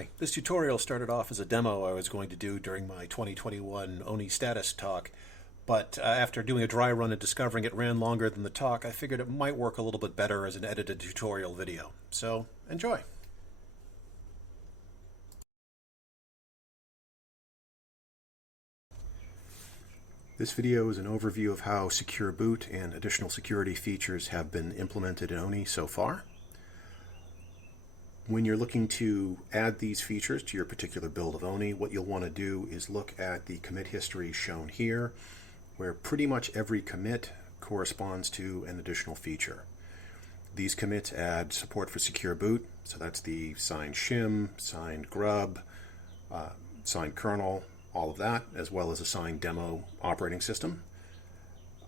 Hi, this tutorial started off as a demo I was going to do during my 2021 ONIE status talk, but after doing a dry run and discovering it ran longer than the talk, I figured it might work a little bit better as an edited tutorial video. So, enjoy! This video is an overview of how Secure Boot and additional security features have been implemented in ONIE so far. When you're looking to add these features to your particular build of ONIE, what you'll want to do is look at the commit history shown here, where pretty much every commit corresponds to an additional feature. These commits add support for Secure Boot, so that's the signed shim, signed grub, signed kernel, all of that, as well as a signed demo operating system.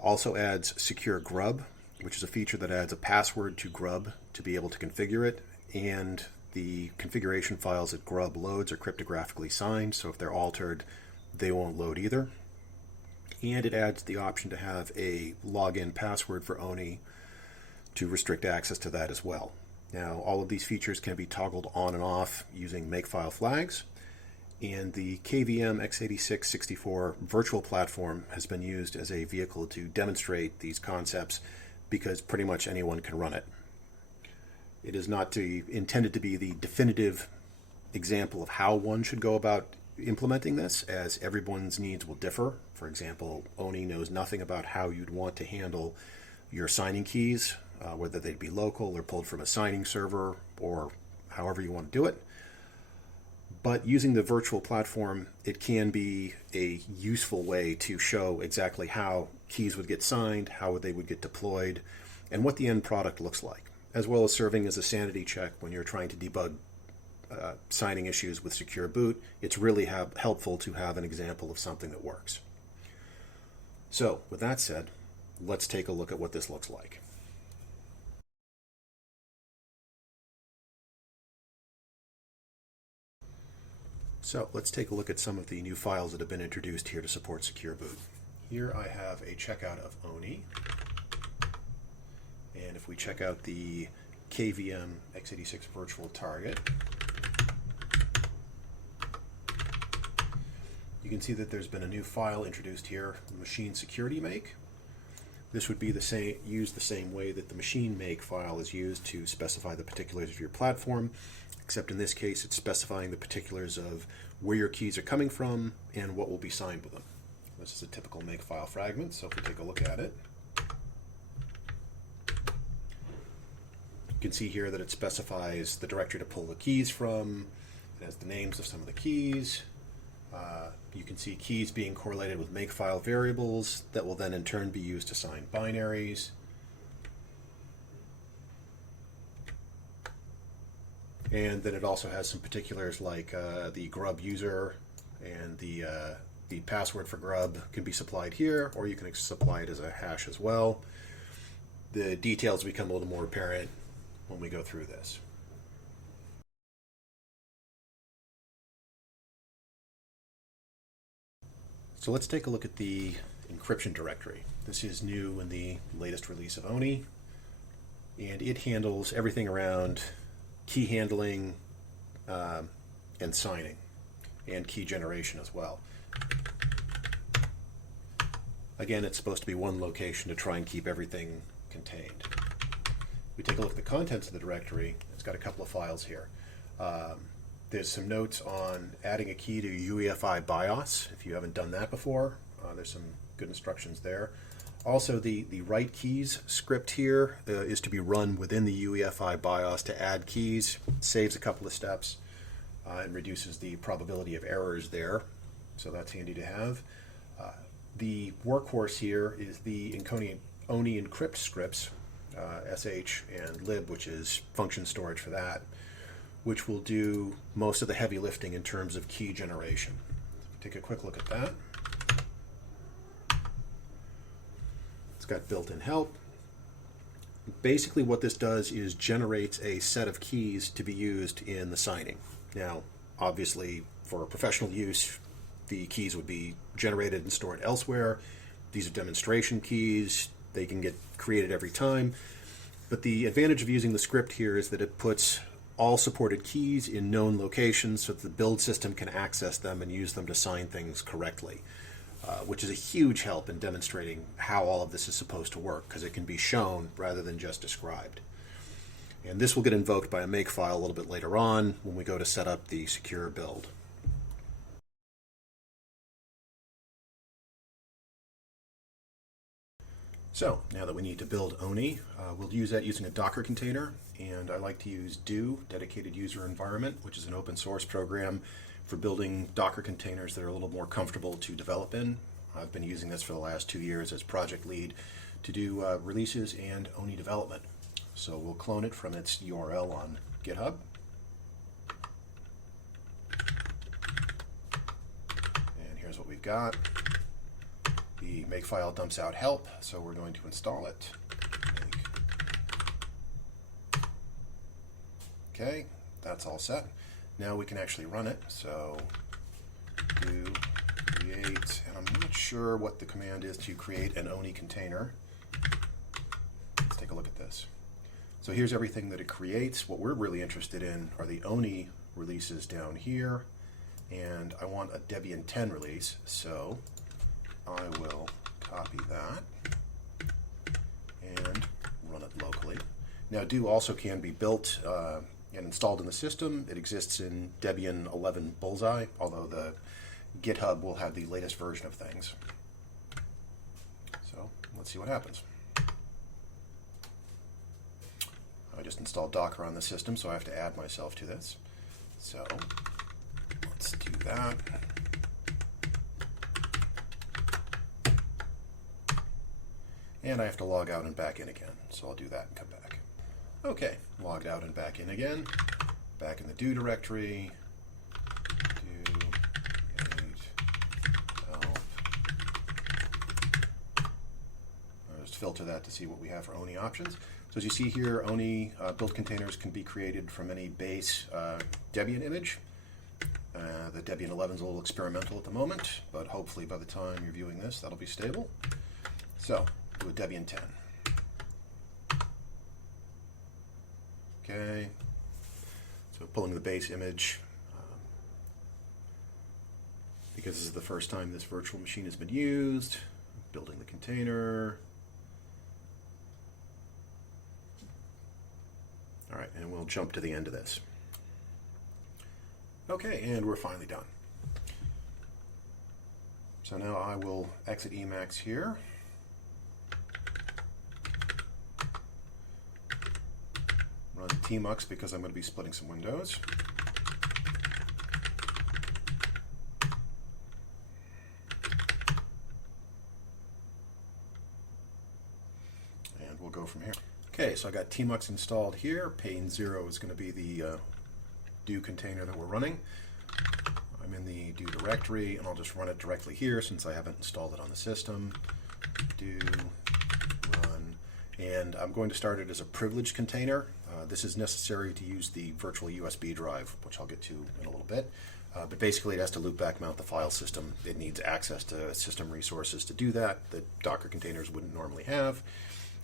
Also adds Secure Grub, which is a feature that adds a password to grub to be able to configure it, and the configuration files that grub loads are cryptographically signed, so if they're altered, they won't load either. And it adds the option to have a login password for ONIE to restrict access to that as well. Now, all of these features can be toggled on and off using makefile flags, and the KVM x86-64 virtual platform has been used as a vehicle to demonstrate these concepts because pretty much anyone can run it. It is not intended to be the definitive example of how one should go about implementing this, as everyone's needs will differ. For example, ONIE knows nothing about how you'd want to handle your signing keys, whether they'd be local or pulled from a signing server or however you want to do it. But using the virtual platform, it can be a useful way to show exactly how keys would get signed, how they would get deployed, and what the end product looks like, as well as serving as a sanity check when you're trying to debug signing issues with Secure Boot. It's really helpful to have an example of something that works. So, with that said, let's take a look at what this looks like. So, let's take a look at some of the new files that have been introduced here to support Secure Boot. Here I have a checkout of ONIE. And if we check out the KVM x86 virtual target, you can see that there's been a new file introduced here, machine-security.make. This would be used the same way that the machine-make file is used to specify the particulars of your platform, except in this case it's specifying the particulars of where your keys are coming from and what will be signed with them. This is a typical makefile fragment, so if we take a look at it, you can see here that it specifies the directory to pull the keys from. It has the names of some of the keys. You can see keys being correlated with makefile variables that will then in turn be used to sign binaries. And then it also has some particulars like the grub user, and the password for grub can be supplied here, or you can supply it as a hash as well. The details become a little more apparent when we go through this. So let's take a look at the encryption directory. This is new in the latest release of ONIE, and it handles everything around key handling and signing, and key generation as well. Again, it's supposed to be one location to try and keep everything contained. We take a look at the contents of the directory. It's got a couple of files here. There's some notes on adding a key to UEFI BIOS. If you haven't done that before, there's some good instructions there. Also, the write keys script here is to be run within the UEFI BIOS to add keys. It saves a couple of steps and reduces the probability of errors there, so that's handy to have. The workhorse here is the ONIE encrypt scripts, sh and lib, which is function storage for that, which will do most of the heavy lifting in terms of key generation. Take a quick look at that. It's got built-in help. Basically what this does is generates a set of keys to be used in the signing. Now, obviously, for professional use, the keys would be generated and stored elsewhere. These are demonstration keys. They can get created every time. But the advantage of using the script here is that it puts all supported keys in known locations so that the build system can access them and use them to sign things correctly, which is a huge help in demonstrating how all of this is supposed to work, because it can be shown rather than just described. And this will get invoked by a makefile a little bit later on when we go to set up the secure build. So now that we need to build ONIE, we'll use that using a Docker container, and I like to use Do, Dedicated User Environment, which is an open source program for building Docker containers that are a little more comfortable to develop in. I've been using this for the last 2 years as project lead to do releases and ONIE development. So we'll clone it from its URL on GitHub. And here's what we've got. The makefile dumps out help, so we're going to install it. Okay, that's all set. Now we can actually run it. So do create, and I'm not sure what the command is to create an ONIE container. Let's take a look at this. So here's everything that it creates. What we're really interested in are the ONIE releases down here, and I want a Debian 10 release, so I will copy that and run it locally. Now Do also can be built and installed in the system. It exists in Debian 11 Bullseye, although the GitHub will have the latest version of things. So let's see what happens. I just installed Docker on the system, so I have to add myself to this. So let's do that. And I have to log out and back in again, so I'll do that and come back. Okay, logged out and back in again. Back in the do directory. Do help. I'll just filter that to see what we have for ONIE options. So as you see here, ONIE build containers can be created from any base Debian image. The Debian 11 is a little experimental at the moment, but hopefully by the time you're viewing this, that'll be stable. So do a Debian 10. Okay, so pulling the base image, because this is the first time this virtual machine has been used, building the container. All right, and we'll jump to the end of this. Okay, and we're finally done. So now I will exit Emacs here. Run tmux because I'm going to be splitting some windows. And we'll go from here. Okay, so I got tmux installed here. Pane 0 is going to be the do container that we're running. I'm in the do directory, and I'll just run it directly here since I haven't installed it on the system. Do run, and I'm going to start it as a privileged container. This is necessary to use the virtual USB drive, which I'll get to in a little bit. But basically it has to loop back mount the file system. It needs access to system resources to do that Docker containers wouldn't normally have.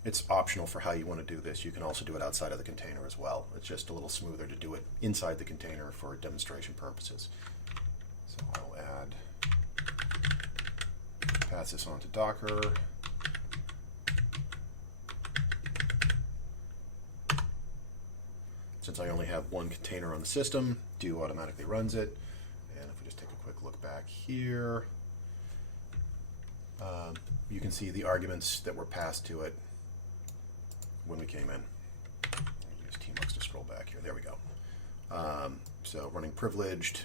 It's optional for how you want to do this. You can also do it outside of the container as well. It's just a little smoother to do it inside the container for demonstration purposes. So I'll pass this on to Docker. Since I only have one container on the system, do automatically runs it. And if we just take a quick look back here, you can see the arguments that were passed to it when we came in. Use tmux to scroll back here. There we go. So running privileged,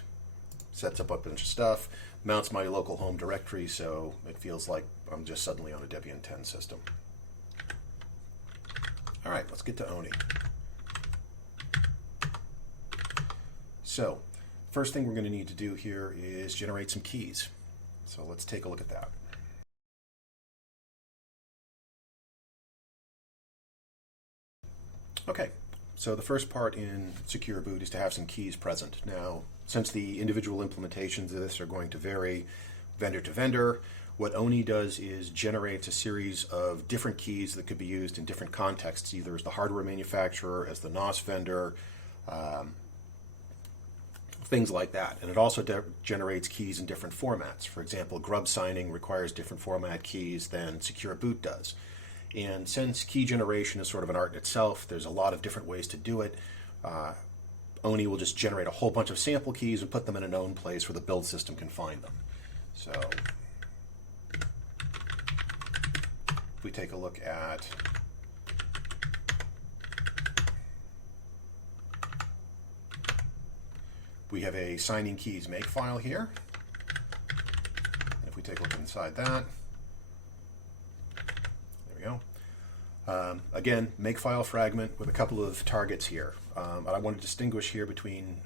sets up a bunch of stuff, mounts my local home directory, so it feels like I'm just suddenly on a Debian 10 system. All right, let's get to ONIE. So, first thing we're going to need to do here is generate some keys. So let's take a look at that. Okay, so the first part in Secure Boot is to have some keys present. Now, since the individual implementations of this are going to vary vendor to vendor, what ONIE does is generates a series of different keys that could be used in different contexts, either as the hardware manufacturer, as the NOS vendor, things like that. And it also generates keys in different formats. For example, grub signing requires different format keys than secure boot does. And since key generation is sort of an art in itself, there's a lot of different ways to do it. ONIE will just generate a whole bunch of sample keys and put them in a known place where the build system can find them. So if we take a look at we have a signing-keys.make file here. And if we take a look inside that, there we go. Again, makefile fragment with a couple of targets here. I want to distinguish here between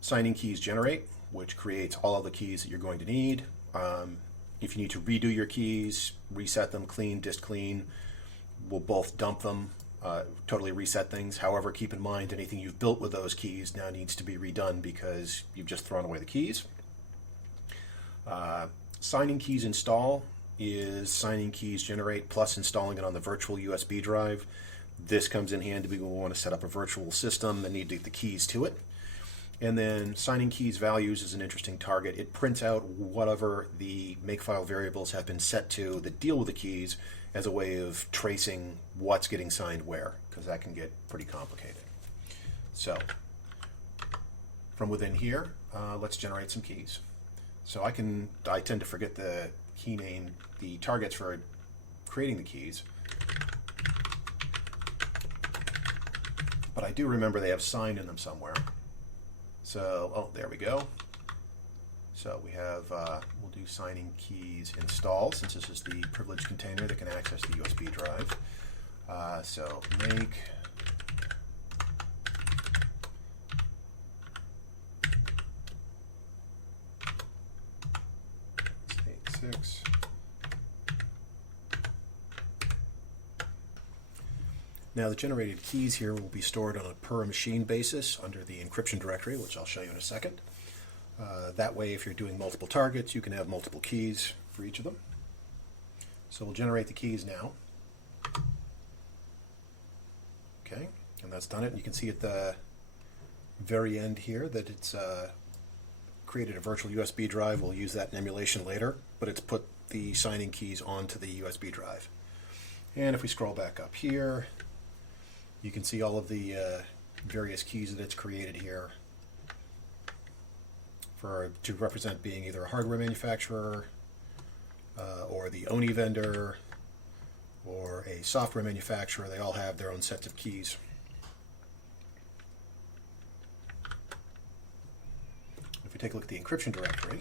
signing keys generate, which creates all of the keys that you're going to need. If you need to redo your keys, reset them, clean, dist clean, we'll both dump them, totally reset things. However, keep in mind anything you've built with those keys now needs to be redone because you've just thrown away the keys. Signing keys install is signing keys generate plus installing it on the virtual USB drive. This comes in handy when we want to set up a virtual system that need the keys to it. And then signing keys values is an interesting target. It prints out whatever the makefile variables have been set to that deal with the keys as a way of tracing what's getting signed where, because that can get pretty complicated. So from within here, let's generate some keys. So I tend to forget the key name, the targets for creating the keys. But I do remember they have signed in them somewhere. So, oh, there we go. So we have, we'll do signing keys install, since this is the privileged container that can access the USB drive. So make six. Now the generated keys here will be stored on a per machine basis under the encryption directory, which I'll show you in a second. That way, if you're doing multiple targets, you can have multiple keys for each of them. So we'll generate the keys now. Okay, and that's done it. And you can see at the very end here that it's created a virtual USB drive. We'll use that in emulation later, but it's put the signing keys onto the USB drive. And if we scroll back up here, you can see all of the various keys that it's created here to represent being either a hardware manufacturer or the ONIE vendor or a software manufacturer. They all have their own sets of keys. If we take a look at the encryption directory,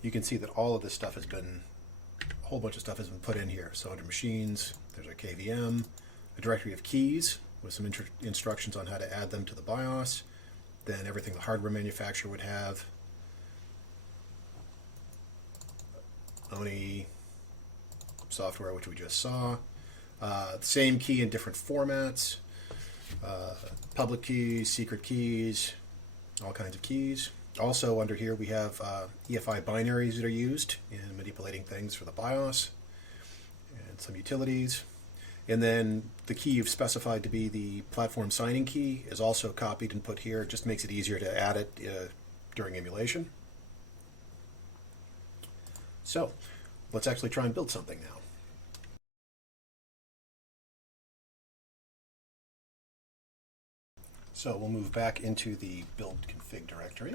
you can see that all of this stuff has been, a whole bunch of stuff has been put in here. So under machines, there's our KVM, a directory of keys with some instructions on how to add them to the BIOS, then everything the hardware manufacturer would have, ONIE software, which we just saw, same key in different formats, public keys, secret keys, all kinds of keys. Also under here we have EFI binaries that are used in manipulating things for the BIOS and some utilities. And then the key you've specified to be the platform signing key is also copied and put here. It just makes it easier to add it during emulation. So let's actually try and build something now. So we'll move back into the build config directory.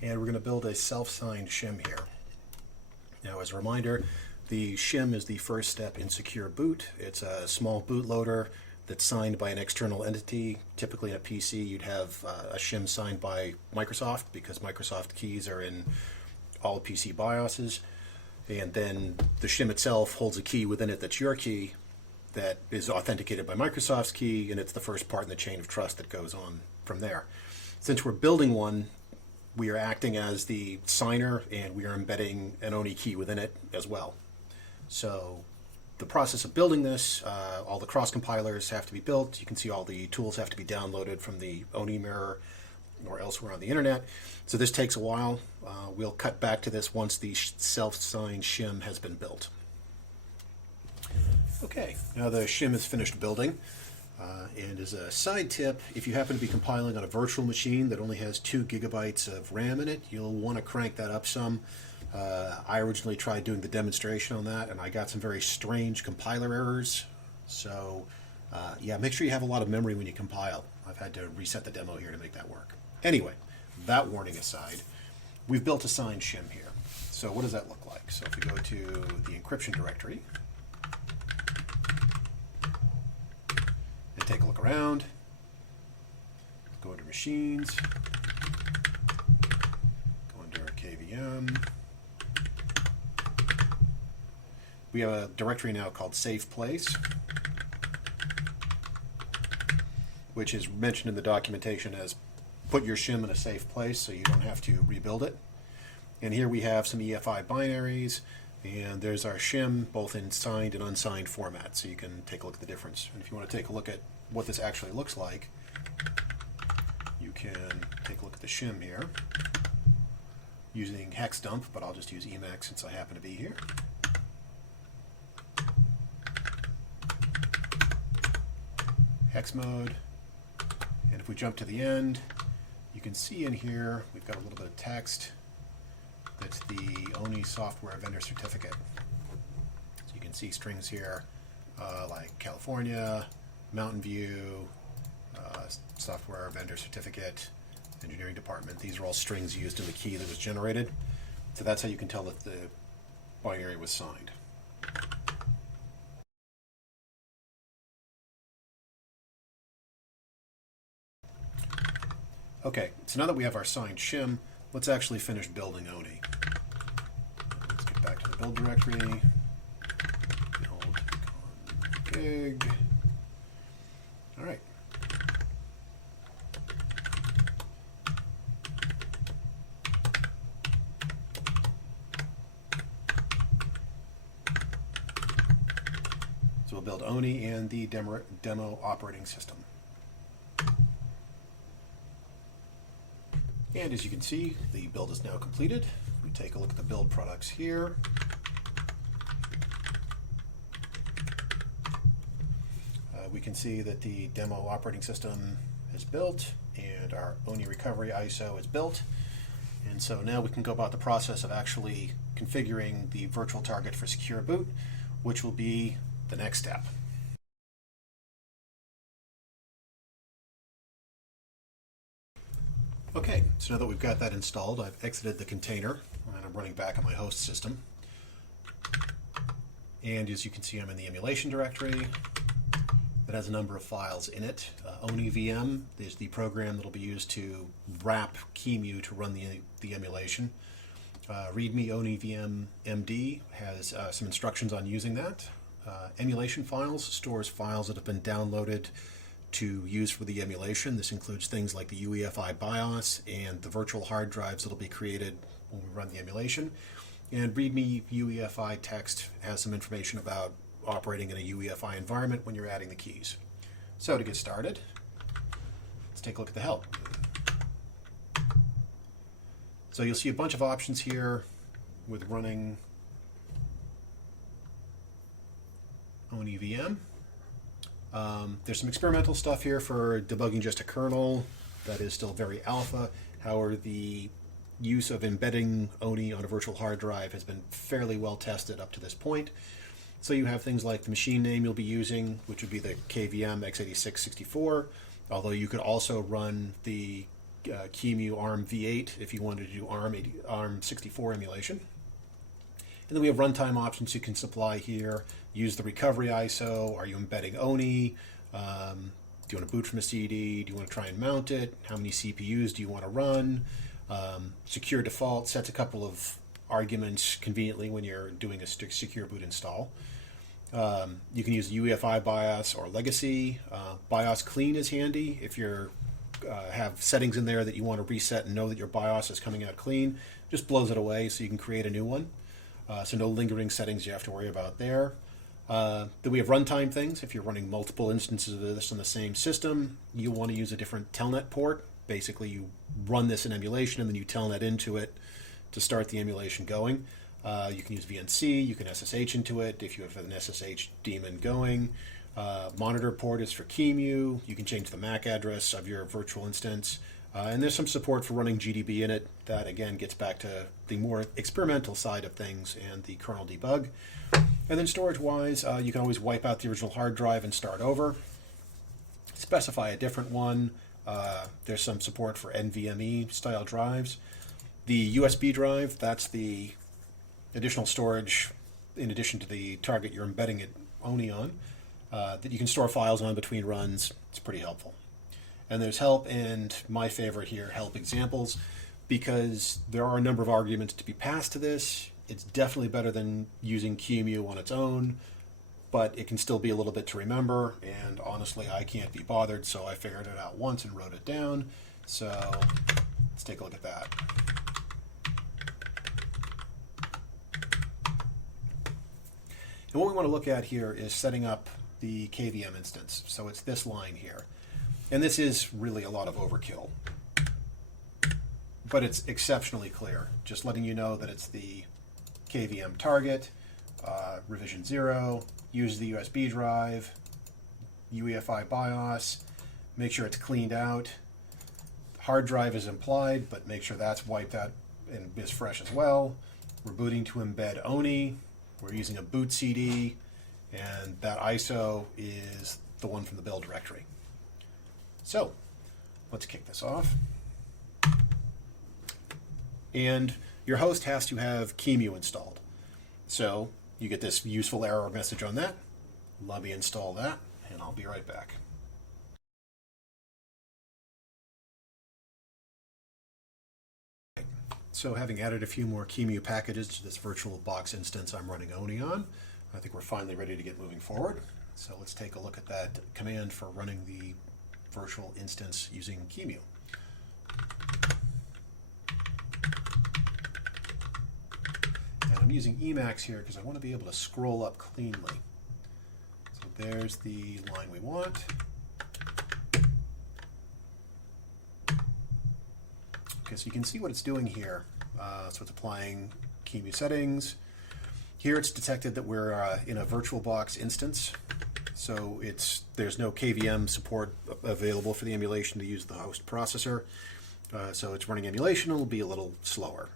And we're going to build a self-signed shim here. Now, as a reminder, the shim is the first step in secure boot. It's a small bootloader that's signed by an external entity. Typically in a PC, you'd have a shim signed by Microsoft because Microsoft keys are in all PC BIOSes. And then the shim itself holds a key within it that's your key that is authenticated by Microsoft's key, and it's the first part in the chain of trust that goes on from there. Since we're building one, we are acting as the signer, and we are embedding an ONIE key within it as well. So the process of building this, all the cross compilers have to be built. You can see all the tools have to be downloaded from the ONIE mirror or elsewhere on the internet. So this takes a while. We'll cut back to this once the self-signed shim has been built. Okay, now the shim is finished building. And as a side tip, if you happen to be compiling on a virtual machine that only has 2 gigabytes of RAM in it, you'll want to crank that up some. I originally tried doing the demonstration on that, and I got some very strange compiler errors. So yeah, make sure you have a lot of memory when you compile. I've had to reset the demo here to make that work. Anyway, that warning aside, we've built a signed shim here. So what does that look like? So if we go to the encryption directory and take a look around, go into machines, go under KVM. We have a directory now called Safe Place, which is mentioned in the documentation as put your shim in a safe place so you don't have to rebuild it. And here we have some EFI binaries, and there's our shim both in signed and unsigned format, so you can take a look at the difference. And if you want to take a look at what this actually looks like, you can take a look at the shim here using hex dump, but I'll just use Emacs since I happen to be here. Hex mode, and if we jump to the end, you can see in here we've got a little bit of text. That's the ONIE software vendor certificate. So you can see strings here like California, Mountain View, software vendor certificate, engineering department. These are all strings used in the key that was generated. So that's how you can tell that the binary was signed. Okay, so now that we have our signed shim, let's actually finish building ONIE. Let's get back to the build directory. Build config. All right. So we'll build ONIE and the demo operating system. And as you can see, the build is now completed. We take a look at the build products here. We can see that the demo operating system is built and our ONIE recovery ISO is built. And so now we can go about the process of actually configuring the virtual target for secure boot, which will be the next step. Okay, so now that we've got that installed, I've exited the container and I'm running back on my host system. And as you can see, I'm in the emulation directory that has a number of files in it. ONIE VM is the program that will be used to wrap QEMU to run the emulation. README ONIE VM MD has some instructions on using that. Emulation files stores files that have been downloaded to use for the emulation. This includes things like the UEFI BIOS and the virtual hard drives that will be created when we run the emulation. And README UEFI text has some information about operating in a UEFI environment when you're adding the keys. So to get started, let's take a look at the help. So you'll see a bunch of options here with running ONIE VM. There's some experimental stuff here for debugging just a kernel that is still very alpha. However, the use of embedding ONIE on a virtual hard drive has been fairly well tested up to this point. So you have things like the machine name you'll be using, which would be the KVM x86-64, although you could also run the QEMU ARM v8 if you wanted to do ARM 64 emulation. And then we have runtime options you can supply here. Use the recovery ISO. Are you embedding ONIE? Do you want to boot from a CD? Do you want to try and mount it? How many CPUs do you want to run? Secure default sets a couple of arguments conveniently when you're doing a secure boot install. You can use UEFI BIOS or legacy. BIOS clean is handy if you're have settings in there that you want to reset and know that your BIOS is coming out clean, just blows it away so you can create a new one. So no lingering settings you have to worry about there. Then we have runtime things. If you're running multiple instances of this on the same system, you want to use a different telnet port. Basically, you run this in emulation and then you telnet into it to start the emulation going. You can use VNC, you can SSH into it if you have an SSH daemon going. Monitor port is for QEMU. You can change the MAC address of your virtual instance. And there's some support for running GDB in it. That, again, gets back to the more experimental side of things and the kernel debug. And then storage-wise, you can always wipe out the original hard drive and start over. Specify a different one. There's some support for NVMe style drives. The USB drive, that's the additional storage in addition to the target you're embedding it ONIE on, that you can store files on between runs. It's pretty helpful. And there's help, and my favorite here, help examples, because there are a number of arguments to be passed to this. It's definitely better than using QEMU on its own, but it can still be a little bit to remember, and honestly, I can't be bothered, so I figured it out once and wrote it down. So let's take a look at that. And what we want to look at here is setting up the KVM instance. So it's this line here. And this is really a lot of overkill, but it's exceptionally clear. Just letting you know that it's the KVM target, revision 0, use the USB drive, UEFI BIOS, make sure it's cleaned out. Hard drive is implied, but make sure that's wiped out and is fresh as well. We're booting to embed ONIE. We're using a boot CD, and that ISO is the one from the build directory. So let's kick this off. And your host has to have QEMU installed. So you get this useful error message on that. Let me install that, and I'll be right back. So having added a few more QEMU packages to this VirtualBox instance I'm running ONIE on, I think we're finally ready to get moving forward. So let's take a look at that command for running the virtual instance using QEMU. And I'm using Emacs here because I want to be able to scroll up cleanly. So there's the line we want. Okay, so you can see what it's doing here. So it's applying QEMU settings. Here it's detected that we're in a VirtualBox instance. So there's no KVM support available for the emulation to use the host processor. So it's running emulation, it'll be a little slower.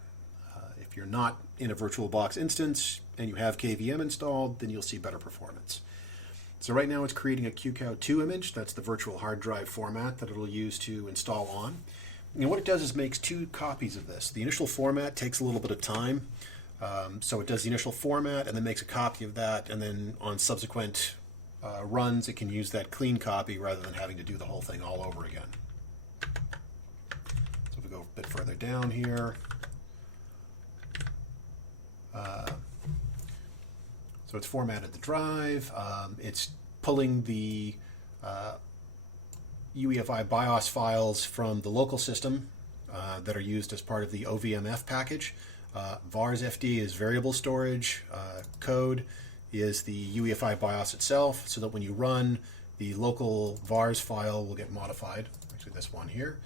If you're not in a VirtualBox instance and you have KVM installed, then you'll see better performance. So right now it's creating a QCOW2 image. That's the virtual hard drive format that it'll use to install on. And what it does is makes two copies of this. The initial format takes a little bit of time. So it does the initial format and then makes a copy of that, and then on subsequent runs it can use that clean copy rather than having to do the whole thing all over again. So if we go a bit further down here, so it's formatted the drive, it's pulling the UEFI BIOS files from the local system that are used as part of the OVMF package. VARS-FD is variable storage. Code is the UEFI BIOS itself, so that when you run, the local VARS file will get modified, actually this one here,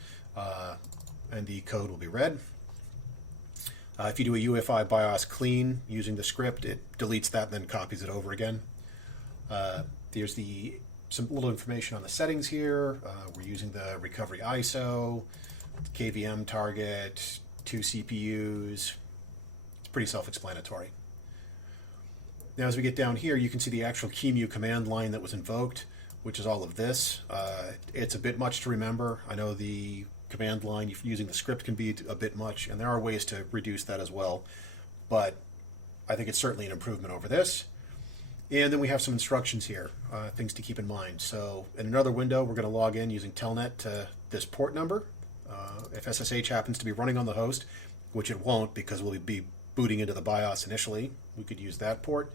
and the code will be read. If you do a UEFI BIOS clean using the script, it deletes that and then copies it over again. There's some little information on the settings here. We're using the recovery ISO, KVM target, 2 CPUs. It's pretty self-explanatory. Now as we get down here, you can see the actual QEMU command line that was invoked, which is all of this. It's a bit much to remember. I know the command line using the script can be a bit much, and there are ways to reduce that as well, but I think it's certainly an improvement over this. And then we have some instructions here, things to keep in mind. So in another window, we're going to log in using telnet to this port number. If SSH happens to be running on the host, which it won't because we'll be booting into the BIOS initially, we could use that port.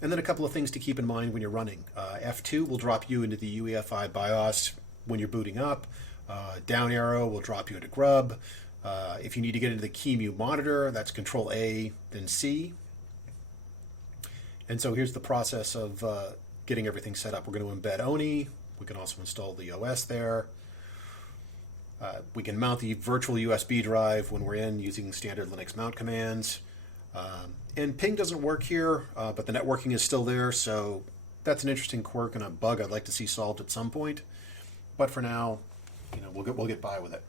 And then a couple of things to keep in mind when you're running. F2 will drop you into the UEFI BIOS when you're booting up. Down arrow will drop you into grub. If you need to get into the QEMU monitor, that's Control A, then C. And so here's the process of getting everything set up. We're going to embed ONIE. We can also install the OS there. We can mount the virtual USB drive when we're in using standard Linux mount commands. And ping doesn't work here, but the networking is still there, so that's an interesting quirk and a bug I'd like to see solved at some point. But for now, we'll get by with it.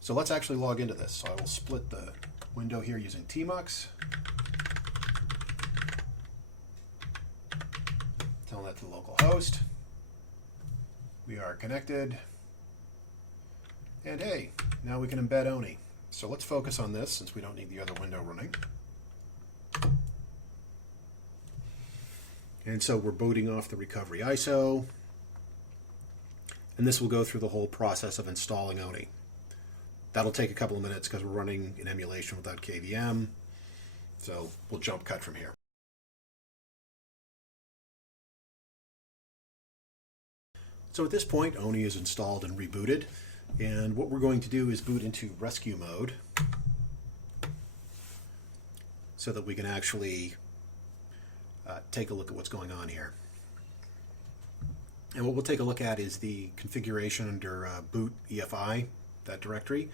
So let's actually log into this. So I will split the window here using tmux. Telling that to the local host. We are connected. And hey, now we can embed ONIE. So let's focus on this since we don't need the other window running. And so we're booting off the recovery ISO. And this will go through the whole process of installing ONIE. That'll take a couple of minutes because we're running an emulation without KVM. So we'll jump cut from here. So at this point, ONIE is installed and rebooted. And what we're going to do is boot into rescue mode so that we can actually take a look at what's going on here. And what we'll take a look at is the configuration under boot EFI, that directory.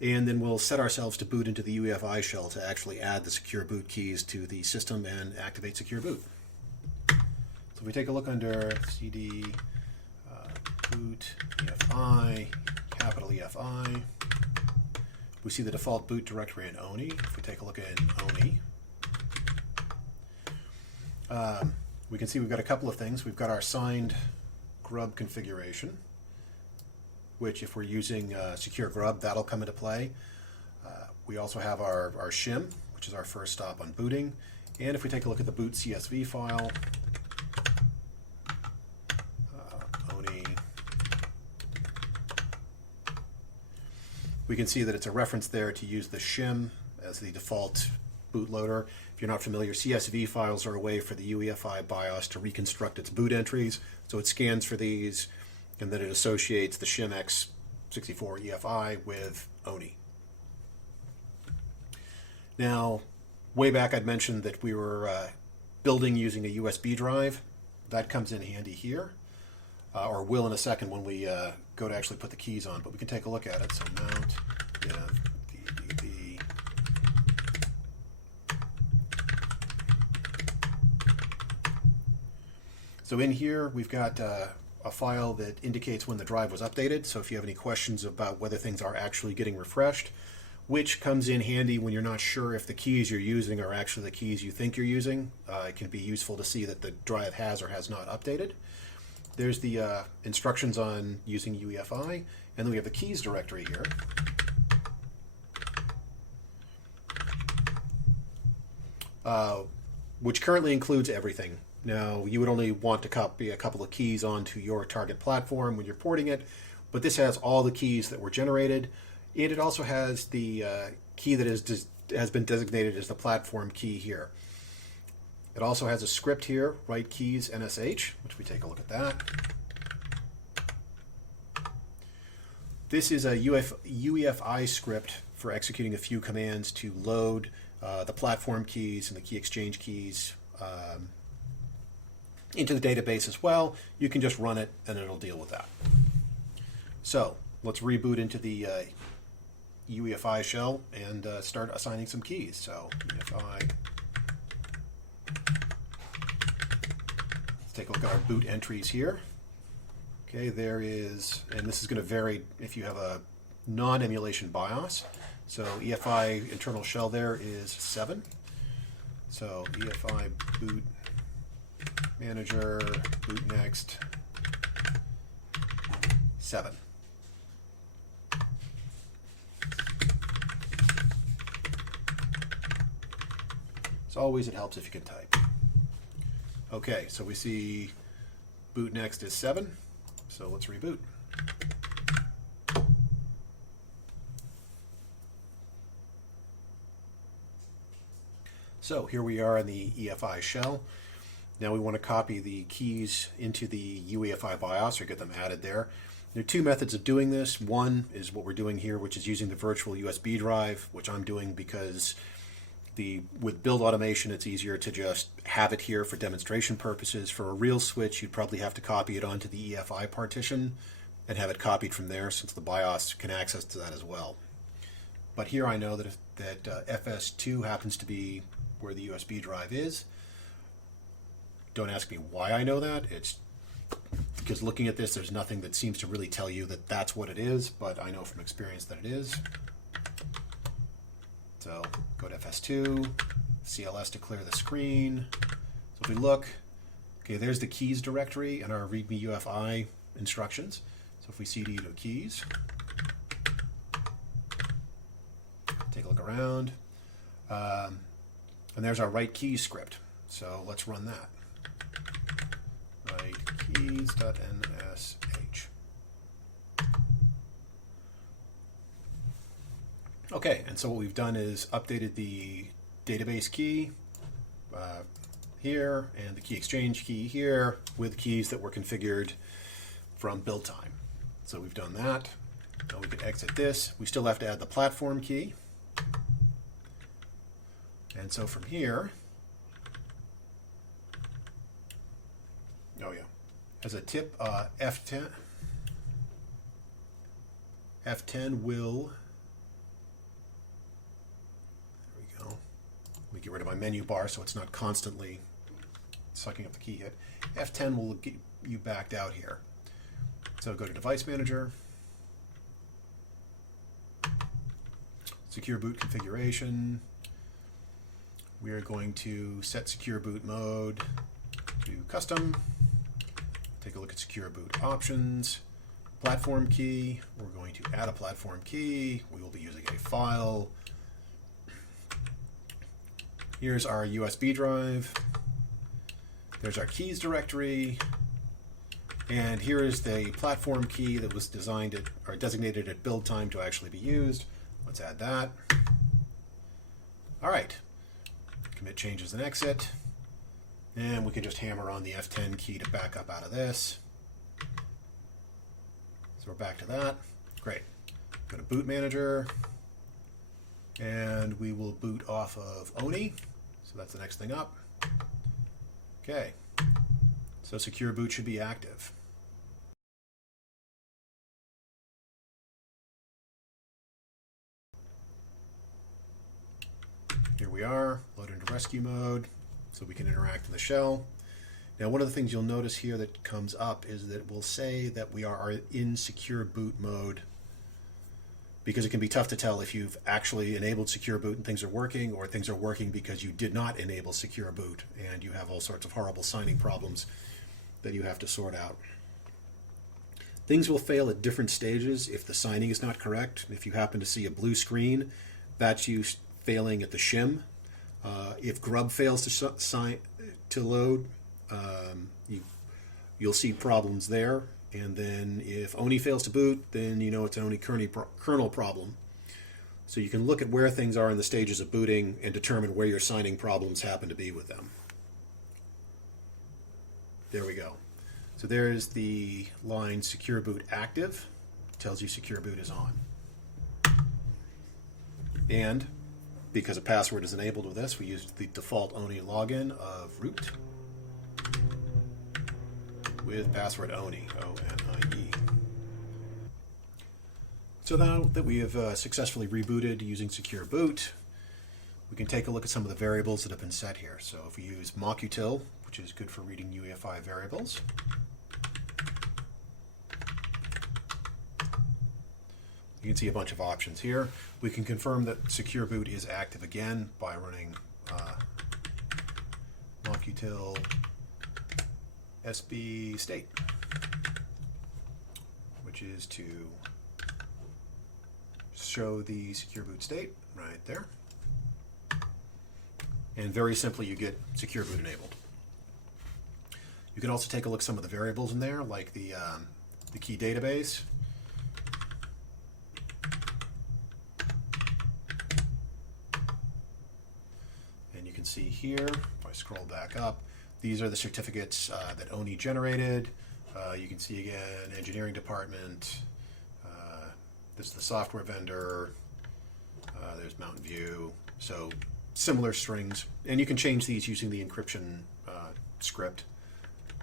And then we'll set ourselves to boot into the UEFI shell to actually add the secure boot keys to the system and activate secure boot. So if we take a look under cd boot EFI, capital EFI, we see the default boot directory in ONIE. If we take a look at ONIE, we can see we've got a couple of things. We've got our signed grub configuration, which if we're using secure grub, that'll come into play. We also have our shim, which is our first stop on booting. And if we take a look at the boot CSV file, ONIE, we can see that it's a reference there to use the shim as the default bootloader. If you're not familiar, CSV files are a way for the UEFI BIOS to reconstruct its boot entries. So it scans for these, and then it associates the shim x64 EFI with ONIE. Now, way back I'd mentioned that we were building using a USB drive. That comes in handy here, or will in a second when we go to actually put the keys on, but we can take a look at it. So mount, DDB. So in here we've got a file that indicates when the drive was updated. So if you have any questions about whether things are actually getting refreshed, which comes in handy when you're not sure if the keys you're using are actually the keys you think you're using. It can be useful to see that the drive has or has not updated. There's the instructions on using UEFI, and then we have the keys directory here. Which currently includes everything. Now, you would only want to copy a couple of keys onto your target platform when you're porting it, but this has all the keys that were generated, and it also has the key that has been designated as the platform key here. It also has a script here, write keys NSH, which we take a look at that. This is a UEFI script for executing a few commands to load the platform keys and the key exchange keys into the database as well. You can just run it and it'll deal with that. So let's reboot into the UEFI shell and start assigning some keys. So UEFI. Let's take a look at our boot entries here. Okay, there is, and this is going to vary if you have a non-emulation BIOS. So EFI internal shell there is 7. So EFI boot manager, boot next, 7. As always, it helps if you can type. Okay, so we see boot next is 7. So let's reboot. So here we are in the EFI shell. Now we want to copy the keys into the UEFI BIOS or get them added there. There are two methods of doing this. One is what we're doing here, which is using the virtual USB drive, which I'm doing because with build automation, it's easier to just have it here for demonstration purposes. For a real switch, you'd probably have to copy it onto the EFI partition and have it copied from there, since the BIOS can access to that as well. But here I know that FS2 happens to be where the USB drive is. Don't ask me why I know that. It's because looking at this, there's nothing that seems to really tell you that that's what it is, but I know from experience that it is. So go to FS2, CLS to clear the screen. So if we look, okay, there's the keys directory and our README UEFI instructions. So if we cd to keys, take a look around, and there's our write keys script. So let's run that. Write keys.nsh. Okay, and so what we've done is updated the database key here and the key exchange key here with keys that were configured from build time. So we've done that. Now we can exit this. We still have to add the platform key. And so from here, oh yeah, as a tip, F10 will, there we go. Let me get rid of my menu bar so it's not constantly sucking up the key hit. F10 will get you backed out here. So go to Device Manager, Secure Boot Configuration. We are going to set Secure Boot Mode to Custom. Take a look at Secure Boot Options. Platform key, we're going to add a platform key. We will be using a file. Here's our USB drive. There's our keys directory. And here is the platform key that was designed at, or designated at build time to actually be used. Let's add that. All right. Commit changes and exit. And we can just hammer on the F10 key to back up out of this. So we're back to that. Great. Go to Boot Manager. And we will boot off of ONIE. So that's the next thing up. Okay. So Secure Boot should be active. Here we are, loaded into rescue mode, so we can interact in the shell. Now, one of the things you'll notice here that comes up is that we'll say that we are in secure boot mode, because it can be tough to tell if you've actually enabled secure boot and things are working, or things are working because you did not enable secure boot and you have all sorts of horrible signing problems that you have to sort out. Things will fail at different stages if the signing is not correct. If you happen to see a blue screen, that's you failing at the shim. If grub fails to load, you'll see problems there. And then if ONIE fails to boot, then you know it's an ONIE kernel problem. So you can look at where things are in the stages of booting and determine where your signing problems happen to be with them. There we go. So there's the line secure boot active. It tells you secure boot is on. And because a password is enabled with this, we used the default ONIE login of root with password ONIE, O-N-I-E. So now that we have successfully rebooted using secure boot, we can take a look at some of the variables that have been set here. So if we use makefile, which is good for reading UEFI variables, you can see a bunch of options here. We can confirm that secure boot is active again by running makefile sb state, which is to show the secure boot state right there. And very simply, you get secure boot enabled. You can also take a look at some of the variables in there, like the key database. And you can see here, if I scroll back up, these are the certificates that ONIE generated. You can see again, engineering department. This is the software vendor. There's Mountain View. So similar strings, and you can change these using the encryption script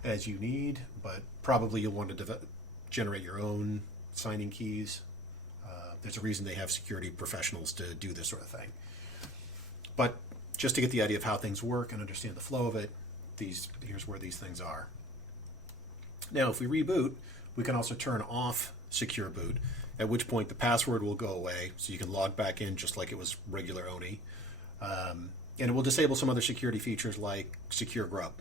as you need, but probably you'll want to generate your own signing keys. There's a reason they have security professionals to do this sort of thing. But just to get the idea of how things work and understand the flow of it, here's where these things are. Now, if we reboot, we can also turn off secure boot, at which point the password will go away, so you can log back in just like it was regular ONIE. And it will disable some other security features like secure grub,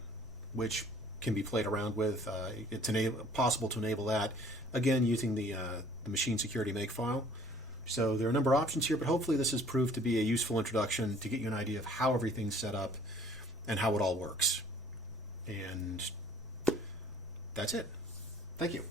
which can be played around with. It's possible to enable that, again, using the machine-security.make file. So there are a number of options here, but hopefully this has proved to be a useful introduction to get you an idea of how everything's set up and how it all works. And that's it. Thank you.